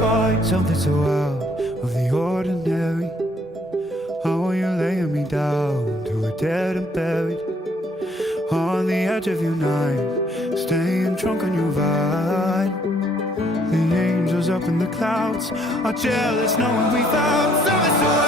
find something so out of the ordinary? How are you laying me down to a dead and buried? On the edge of your night, staying drunk on your vine. The angels up in the clouds are jealous knowing we found something so